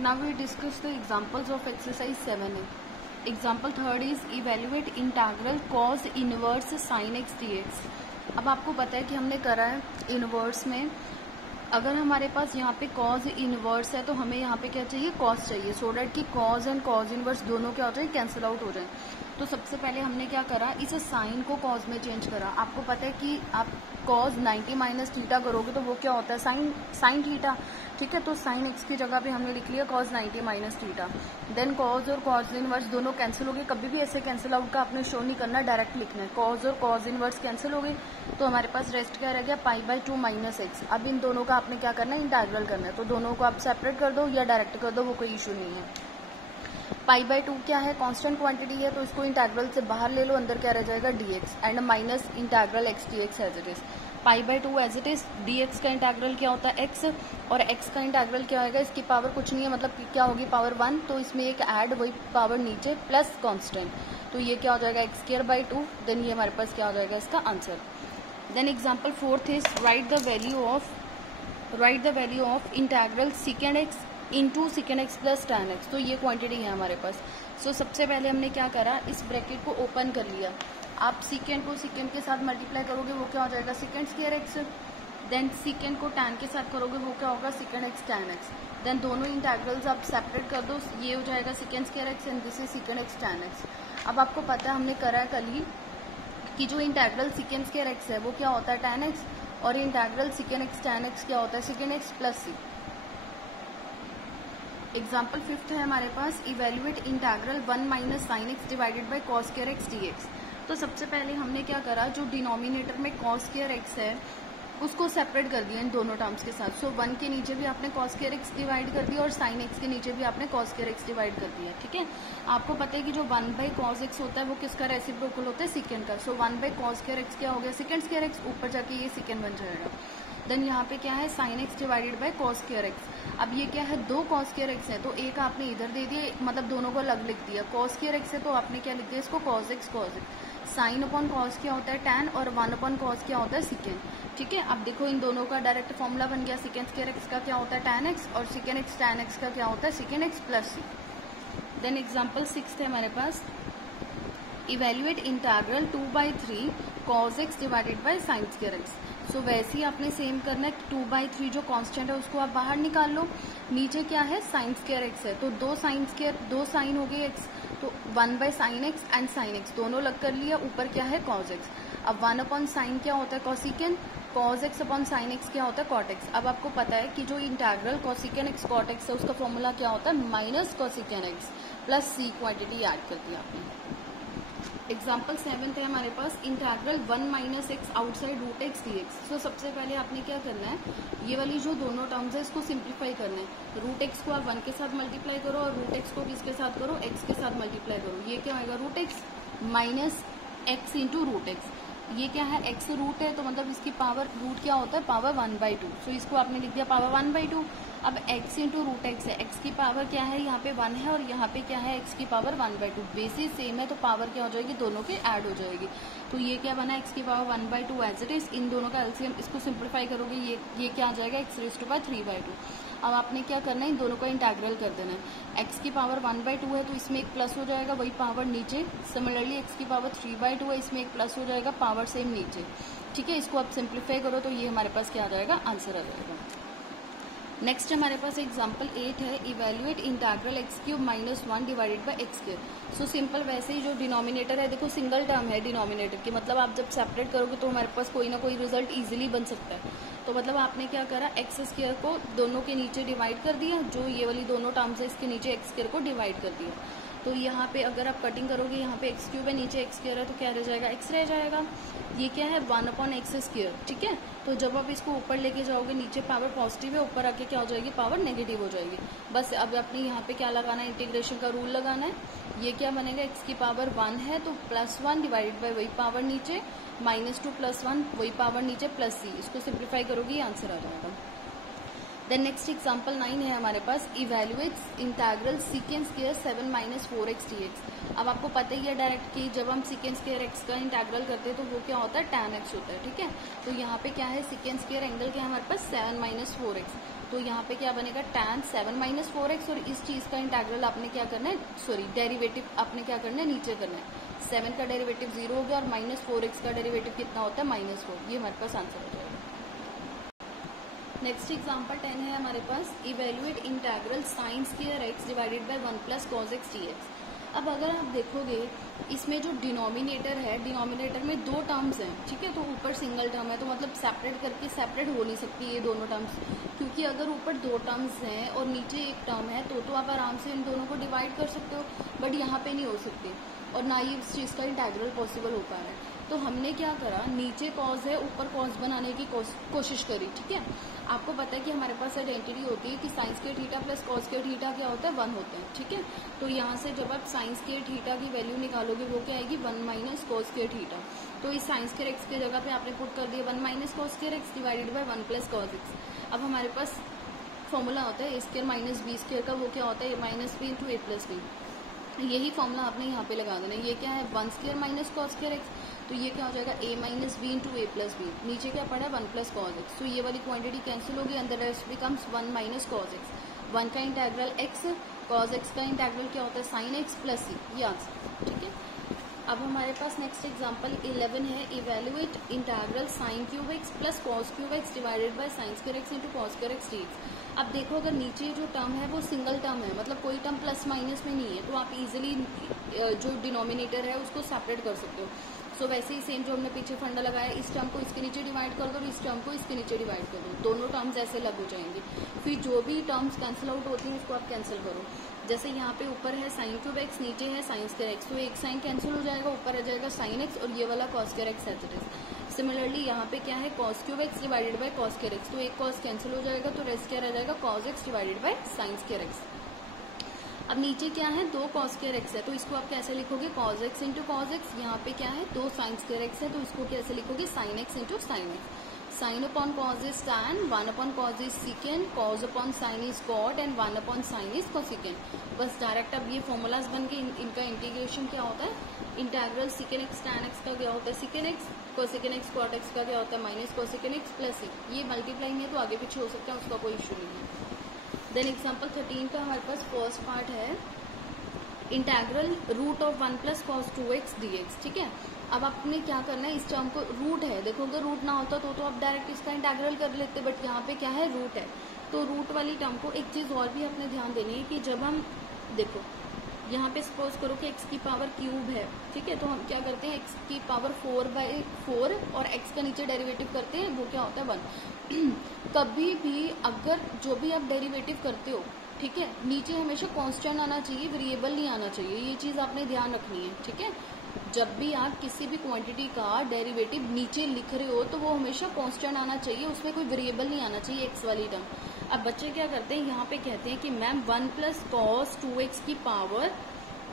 Now we discuss the examples of exercise 7a. Example third is evaluate integral cos inverse sin x dx. अब आपको पता है कि हमने करा है इनवर्स में, अगर हमारे पास यहाँ पे कॉज इनवर्स है तो हमें यहाँ पे क्या चाहिए, कॉस चाहिए, सो डैट कि कॉज एंड कॉज इनवर्स दोनों क्या हो जाए, कैंसिल आउट हो जाए। तो सबसे पहले हमने क्या करा, इसे साइन को कॉज में चेंज करा। आपको पता है कि आप कॉज 90 माइनस थीटा करोगे तो वो क्या होता है, साइन थीटा, ठीक है। तो साइन एक्स की जगह पे हमने लिख लिया cos 90 minus theta. Then cos और कॉज इनवर्स दोनों कैंसिल हो गए। कभी भी ऐसे कैंसिल आउट का आपने शो नहीं करना, डायरेक्ट लिखना है। कॉज और कॉज इनवर्स कैंसिल हो गए तो हमारे पास रेस्ट क्या रह गया, π/2 माइनस एक्स। अब इन दोनों का आपने क्या करना है, इंटीग्रल करना है। तो दोनों को आप सेपरेट कर दो या डायरेक्ट कर दो, वो कोई इशू नहीं है। π/2 क्या है, कांस्टेंट क्वांटिटी है, तो इसको इंटीग्रल से बाहर ले लो, अंदर क्या रह जाएगा, dx and minus integral x dx as it is. π/2 as it is, dx का इंटीग्रल क्या होता है x, और x का इंटीग्रल क्या होगा, इसकी पावर कुछ नहीं है, मतलब क्या होगी, पावर 1, तो इसमें एक ऐड वही पावर नीचे प्लस कांस्टेंट, तो ये क्या हो जाएगा x²/2। देन ये हमारे पास क्या हो जाएगा इसका answer. Then example fourth is write the value of integral second x into second x plus tan x। तो ये क्वांटिटी है हमारे पास। सो सबसे पहले हमने क्या करा, इस ब्रैकेट को ओपन कर लिया। आप सेकेंड को सेकेंड के साथ मल्टीप्लाई करोगे, वो क्या हो जाएगा, second square x. Then second को tan के साथ करोगे, वो क्या होगा, second x tan x। Then दोनों इंटीग्रल्स आप सेपरेट कर दो, ये हो जाएगा second square x and this is second x tan x। अब आपको पता है हमने करा है कल ही कि जो इंटीग्रल सेकेंड स्क्वायर एक्स है वो क्या होता है, tan x, और integral second x tan x क्या होता है, secant x plus c। Example fifth है हमारे पास, evaluate integral 1 minus sine x divided by cos square x dx। तो सबसे पहले हमने क्या करा, जो डिनोमिनेटर में कॉस स्क्वायर एक्स है उसको सेपरेट कर दिया इन दोनों टर्म्स के साथ। सो 1 के नीचे भी आपने कॉस स्क्वायर एक्स डिवाइड कर दिया और साइन एक्स के नीचे भी आपने कॉस स्क्वायर एक्स डिवाइड कर दिया, ठीक है। आपको पता है कि जो 1/cos x होता है वो किसका रेसिप्रोकल होता है, सेकेंड का। सो 1/cos स्क्वायर एक्स क्या हो गया, सेकेंड स्क्वायर एक्स, ऊपर जाके ये सेकेंड बन जाएगा। देन यहाँ पे क्या है, sine x divided by cos square x. अब ये क्या है, दो कॉस स्क्वायर एक्स है, तो एक आपने इधर दे दिया, मतलब दोनों को अलग लिख दिया। कॉस स्क्वायर एक्स है तो आपने क्या लिख दिया इसको, cos x. Sine upon cos क्या होता है, टैन, और 1 अपॉन कॉस क्या होता है, सेकेंड, ठीक है। अब देखो इन दोनों का डायरेक्ट फॉर्मूला बन गया, सेकेंड स्क्वायर एक्स का क्या होता है tan x, और सेकेंड एक्स tan x का क्या होता है, secant x plus c। Then example 6 है हमारे पास, evaluate integral 2/3 cos x divided by sine square x. So वैसे ही आपने सेम करना है, 2/3 जो कांस्टेंट है उसको आप बाहर निकाल लो, नीचे क्या है, साइन स्क्वायर एक्स है, तो दो साइन हो गए एक्स, तो 1/sin x and sin x दोनों अलग कर लिया, ऊपर क्या है cos x। अब 1 अपॉन साइन क्या होता है, कॉसिकेन, cos x upon sin x क्या होता है, cot x। अब आपको पता है कि जो integral cosecant x cot x है उसका फॉर्मूला क्या होता है, minus cosecant x plus c, quantity add कर दी आपने। एग्जाम्पल 7 है हमारे पास, integral 1 minus x outside root x dx। So सबसे पहले आपने क्या करना है, ये वाली जो दोनों टर्म्स है इसको सिंप्लीफाई करना है। रूट एक्स को आप 1 के साथ मल्टीप्लाई करो और रूट एक्स को किसके साथ करो, x के साथ मल्टीप्लाई करो। ये क्या होगा, root x minus x into root x. ये क्या है, x रूट है तो मतलब इसकी पावर, रूट क्या होता है, पावर 1/2। सो इसको आपने लिख दिया पावर 1/2। अब x इंटू रूट एक्स है, x की पावर क्या है, यहाँ पे 1 है और यहाँ पे क्या है, x की पावर 1/2। बेसिस सेम है तो पावर क्या हो जाएगी, दोनों के ऐड हो जाएगी। तो ये क्या बना, x की पावर 1/2 एज इट इज। इन दोनों का एलसीएम, इसको सिंप्लीफाई करोगे ये क्या आ जाएगा, x⁵3/2। अब आपने क्या करना है, इन दोनों का इंटीग्रल कर देना है। x की पावर 1/2 है तो इसमें एक प्लस हो जाएगा, वही पावर नीचे। सिमिलरली x की पावर 3/2 है, इसमें एक प्लस हो जाएगा, पावर सेम नीचे, ठीक है। इसको आप सिंप्लीफाई करो तो ये हमारे पास क्या आ जाएगा, आंसर आ जाएगा। नेक्स्ट हमारे पास एग्जाम्पल 8 है, evaluate integral x³ - 1 divided by x²। So simple, वैसे ही जो डिनोमिनेटर है, देखो सिंगल टर्म है डिनोमिनेटर की, मतलब आप जब सेपरेट करोगे तो हमारे पास कोई ना कोई रिजल्ट इजीली बन सकता है। तो मतलब आपने क्या करा, x² को दोनों के नीचे डिवाइड कर दिया, जो ये वाली दोनों टर्म्स है इसके नीचे x² को डिवाइड कर दिया। तो यहाँ पे अगर आप कटिंग करोगे, यहाँ पे x³ है, नीचे x² है, तो क्या रह जाएगा, x रह जाएगा। ये क्या है, 1 अपॉन x², ठीक है। तो जब आप इसको ऊपर लेके जाओगे, नीचे पावर पॉजिटिव है, ऊपर आके क्या हो जाएगी, पावर नेगेटिव हो जाएगी। बस अब अपने यहाँ पे क्या लगाना है, इंटीग्रेशन का रूल लगाना है। ये क्या बनेगा, x की पावर 1 है तो +1 डिवाइडेड बाई वही पावर नीचे, -2 + 1 वही पावर नीचे प्लस c। इसको सिंप्लीफाई करोगे ये आंसर आ जाएगा। देन नेक्स्ट एग्जांपल 9 है हमारे पास, evaluate integral secant square 7 minus 4x dx। अब आपको पता ही है डायरेक्ट कि जब हम सीकेंट स्क्वायर x का इंटीग्रल करते हैं तो वो क्या होता है, tan x होता है, ठीक है। तो यहाँ पे क्या है, सीकेंट स्क्वायर एंगल क्या है हमारे पास 7 माइनस 4x, तो यहाँ पे क्या बनेगा tan 7 माइनस 4x, और इस चीज का इंटीग्रल आपने क्या करना है, सॉरी डेरिवेटिव आपने क्या करना है, नीचे करना है। 7 का डेरिवेटिव 0 हो गया और माइनस 4x का डेरिवेटिव कितना होता है, -4। ये हमारे पास आंसर हो जाएगा। नेक्स्ट एग्जांपल 10 है हमारे पास, evaluate integral sine square x divided by 1 plus cos x dx। अब अगर आप देखोगे इसमें जो डिनोमिनेटर है, डिनोमिनेटर में दो टर्म्स हैं, ठीक है, तो ऊपर सिंगल टर्म है, तो मतलब सेपरेट करके सेपरेट हो नहीं सकती ये दोनों टर्म्स, क्योंकि अगर ऊपर दो टर्म्स हैं और नीचे एक टर्म है तो आप आराम से इन दोनों को डिवाइड कर सकते हो, बट यहाँ पे नहीं हो सकते और ना ही इस चीज़ का इंटीग्रल पॉसिबल हो पा रहा है। तो हमने क्या करा, नीचे कॉज है ऊपर कॉज बनाने की कोशिश करी, ठीक है। आपको पता है कि हमारे पास आइडेंटिटी होती है कि sine square theta plus cos square theta क्या होता है, 1 होता है, ठीक है। तो यहाँ से जब आप साइन स्क्वायर थीटा की वैल्यू निकालोगे वो क्या आएगी, 1 माइनस कॉस स्क्वायर थीटा। तो इस साइन स्क्वायर एक्स की जगह पे आपने पुट कर दिया 1 minus cos square x divided by 1 plus cos x. अब हमारे पास फॉर्मूला होता है ए स्क्वायर माइनस बी स्क्वायर का, वो क्या होता है, minus b into a plus B. यही फॉर्मूला आपने यहाँ पे लगा देना है। ये क्या है, 1 square minus cos square x, तो ये क्या हो जाएगा, a minus b into a plus b. नीचे क्या पड़ा, 1 प्लस कॉस एक्स, तो ये वाली क्वांटिटी कैंसिल होगी, अंदर rest becomes 1 minus cos x. 1 का इंटीग्रल x, कॉस एक्स का इंटीग्रल क्या होता है, साइन एक्स प्लस सी, ये आंसर, ठीक है। अब हमारे पास नेक्स्ट एग्जांपल 11 है, evaluate integral sine cube x plus cos cube x divided by sine square x into cos square x dx. अब देखो अगर नीचे जो टर्म है वो सिंगल टर्म है, मतलब कोई टर्म प्लस माइनस में नहीं है, तो आप इजीली जो डिनोमिनेटर है उसको सेपरेट कर सकते हो। सो वैसे ही सेम जो हमने पीछे फंडा लगाया, इस टर्म को इसके नीचे डिवाइड कर दो और इस टर्म को इसके नीचे डिवाइड कर दो, दोनों टर्म्स ऐसे लग हो जाएंगे। फिर जो भी टर्म्स कैंसिल आउट होती हैं उसको आप कैंसिल करो। जैसे यहाँ पे ऊपर है साइन क्यूब एक्स, नीचे है साइन स्क्वायर एक्स, तो एक साइन कैंसिल हो जाएगा, ऊपर आ जाएगा साइन एक्स और ये वाला cos square x as it is. Similarly यहाँ पे क्या है, cos cube x divided by cos square x, तो एक कॉस कैंसिल हो जाएगा, तो रेस्ट क्या रह जाएगा, cos x divided by sine square x. अब नीचे क्या है, 2 कॉस स्क्वायर एक्स है, तो इसको आप कैसे लिखोगे, cos x into cos x. यहाँ पे क्या है, 2 साइन स्क्वायर एक्स है, तो इसको कैसे लिखोगे, sine x into sine x. Sine upon cos is tan, 1 upon cos is secant, cos upon sine is cot and 1 upon sine is cosecant. बस डायरेक्ट अब ये फॉर्मूलाज बन के इनका इंटीग्रेशन क्या होता है, integral secant x tan x का क्या होता है, secant x, cosecant x cot x का क्या होता है, minus cosecant x plus c. ये मल्टीप्लाइंग है तो आगे पीछे हो सकता है, उसका कोई इशू नहीं है। देन एग्जाम्पल 13 का हमारे पास फर्स्ट पार्ट है, integral root of 1 plus cos 2x dx, ठीक है। अब आपने क्या करना है, इस टर्म को, रूट है, देखो अगर रूट ना होता तो आप डायरेक्ट इसका इंटीग्रल कर लेते, बट यहाँ पे क्या है, रूट है, तो रूट वाली टर्म को एक चीज और भी आपने ध्यान देनी है कि जब हम देखो यहाँ पे सपोज करो कि x की पावर क्यूब है, ठीक है, तो हम क्या करते हैं, x की पावर 4/4 और x का नीचे डेरिवेटिव करते हैं, वो क्या होता है 1। कभी भी अगर जो भी आप डेरिवेटिव करते हो, ठीक है, नीचे हमेशा कांस्टेंट आना चाहिए, वेरिएबल नहीं आना चाहिए, ये चीज आपने ध्यान रखनी है, ठीक है। जब भी आप किसी भी क्वांटिटी का डेरिवेटिव नीचे लिख रहे हो तो वो हमेशा कांस्टेंट आना चाहिए, उसमें कोई वेरिएबल नहीं आना चाहिए, एक्स वाली टर्म। अब बच्चे क्या करते हैं, यहाँ पे कहते हैं कि मैम 1 प्लस कॉस 2x की पावर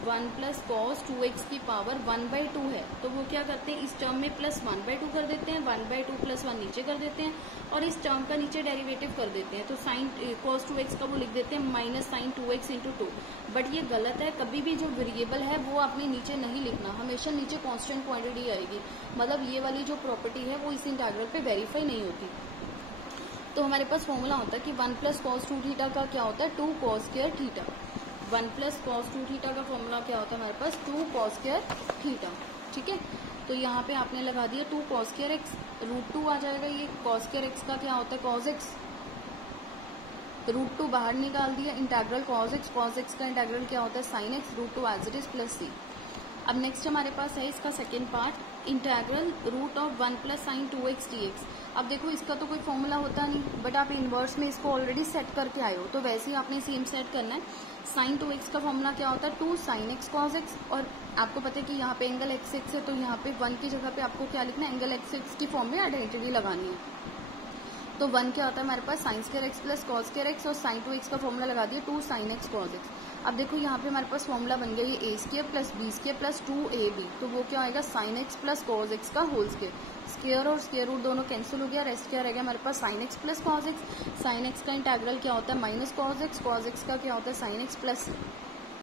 1 प्लस कॉस 2x की पावर 1/2 है, तो वो क्या करते हैं, इस टर्म में प्लस 1/2 कर देते हैं, 1/2 प्लस 1 नीचे कर देते हैं और इस टर्म का नीचे डेरिवेटिव कर देते हैं, तो साइन कॉस 2x का वो लिख देते हैं minus sign 2x into 2। But ये गलत है, कभी भी जो वेरिएबल है वो आपने नीचे नहीं लिखना, हमेशा नीचे कांस्टेंट क्वांटिटी आएगी, मतलब ये वाली जो प्रॉपर्टी है वो इस इंटीग्रल पे वेरीफाई नहीं होती। तो हमारे पास फॉर्मूला होता है कि 1 प्लस कॉस 2 थीटा का क्या होता है, 2 cos square theta. 1 plus cos 2 theta का फॉर्मूला क्या होता है हमारे पास, 2 कॉस स्क्वायर थीटा, ठीक है। तो यहाँ पे आपने लगा दिया 2 कॉस स्क्वायर एक्स, √2 आ जाएगा, ये कॉस स्क्वायर एक्स का क्या होता है, कॉस एक्स, √2 बाहर निकाल दिया, इंटीग्रल कॉस एक्स का इंटीग्रल क्या होता है, sine x, √2 as it is plus c. अब नेक्स्ट हमारे पास है इसका second part, integral root of 1 plus sine 2x dx। अब देखो इसका तो कोई फॉर्मूला होता नहीं, बट आप इनवर्स में इसको ऑलरेडी सेट करके आए हो, तो वैसे ही आपने सेम सेट करना है। साइन 2x का फॉर्मूला क्या होता है, 2 साइन एक्स कॉस एक्स, और आपको पता है कि यहाँ पे एंगल एक्स एक्स है, तो यहाँ पे 1 की जगह पे आपको क्या लिखना है, एंगल एक्स एक्स की फॉर्म में आइडेंटिटी लगानी है। तो 1 क्या होता है हमारे पास, sine square x plus cos square x, और साइन 2x का फॉर्मूला लगा दिया 2 साइन एक्स कॉस एक्स। अब देखो यहाँ पे हमारे पास फॉर्मूला बन गया ये a square plus b square plus 2ab, तो वो क्या आएगा, sine x plus cos x का होल स्क्वायर। स्क्वायर और स्क्वायर रूट दोनों कैंसिल हो गया, रेस्ट क्या रह गया हमारे पास sine x plus cos x. Sine x का इंटीग्रल क्या होता है माइनस कॉस एक्स का क्या होता है साइन एक्स प्लस